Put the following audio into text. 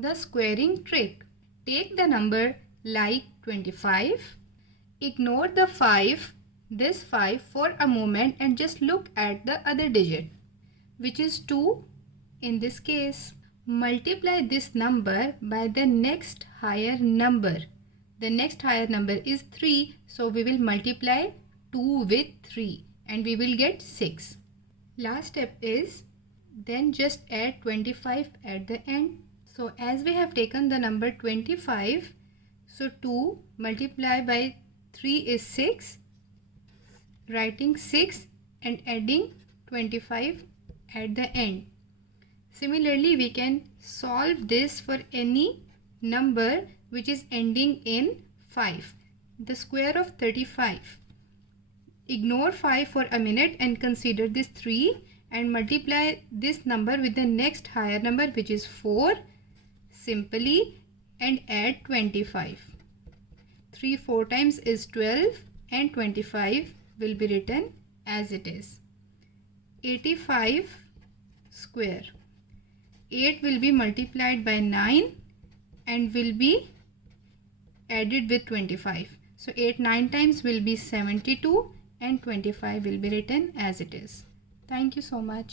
The squaring trick. Take the number like 25. Ignore the 5, this 5 for a moment and just look at the other digit, which is 2 in this case. Multiply this number by the next higher number. The next higher number is 3, so we will multiply 2 with 3 and we will get 6. Last step is then just add 25 at the end. So as we have taken the number 25, so 2 multiplied by 3 is 6. Writing 6 and adding 25 at the end. Similarly, we can solve this for any number which is ending in 5. The square of 35. Ignore 5 for a minute and consider this 3 and multiply this number with the next higher number, which is 4 simply, and add 25. 3 4 times is 12 and 25 will be written as it is. 85 square. 8 will be multiplied by 9 and will be added with 25. So 8 9 times will be 72 and 25 will be written as it is. Thank you so much.